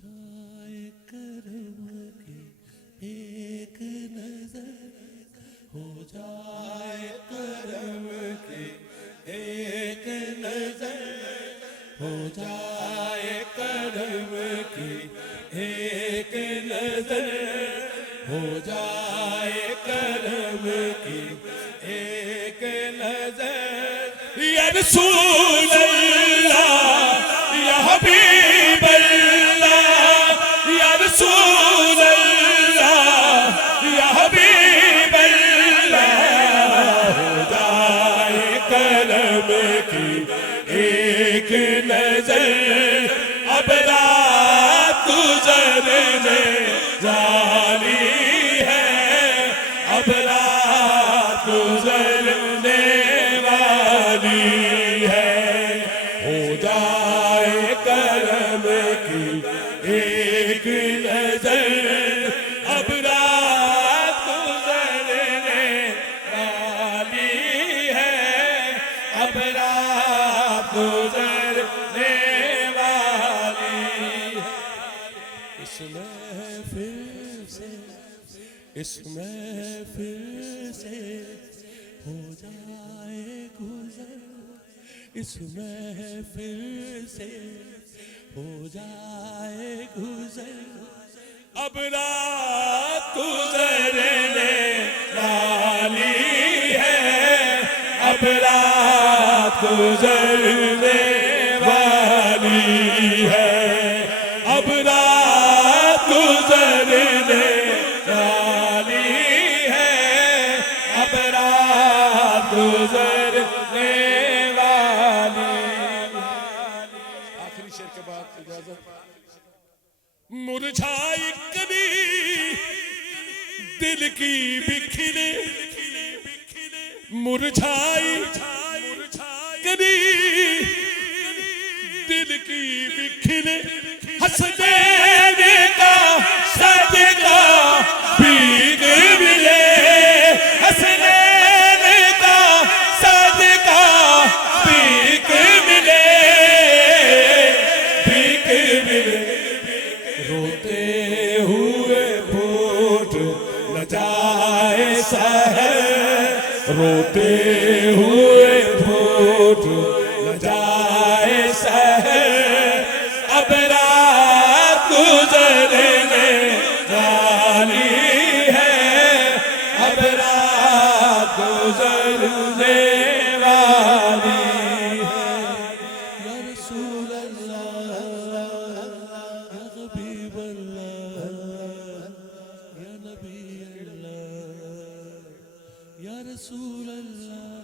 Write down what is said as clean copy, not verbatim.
جائے کرم کی ایک نظر، ہو جائے کرم کی ایک نظر، ہو جائے کرم کی ایک نظر، ہو جائے کرم کی ایک نظر، یا رسول اللہ یا حبیب اللہ، یا رسول اللہ یا حبیب اللہ، ہو جائے کرم کی ایک نظر، اب رات گزرنے والی ہے، اب رات گزرنے والی ہے، ہو جائے کرم کی ایک نظر، اب رات گزرنے والی ہے، اب رات گزرنے والی ہے، اس محفل سے، اس محفل سے ہو جائے گزر، اس محفل سے ہو جائے گزر، اب رات گزرنے والی ہے، اب رات گزرنے والی ہے، اب رات گزرنے والی ہے، اب رات گزرنے والی ہے۔ آخری شعر کے بعد اجازت۔ مرجھائی کلی دل کی بکھلے، مرجھائی کلی دل کی بکھلے، حسنین کا صدقہ بھیگ ملے، حسنین کا صدقہ بھیگ ملے، بھیگ ملے، روتے ہوئے پھوٹ نہ جائے سحر، روتے ہوئے پھوٹ نہ جائے سحر، اب رات گزرنے والی ہے، اب رات گزرنے والی ہے، یا رسول اللہ یا حبیب اللہ یا نبی اللہ، یا رسول اللہ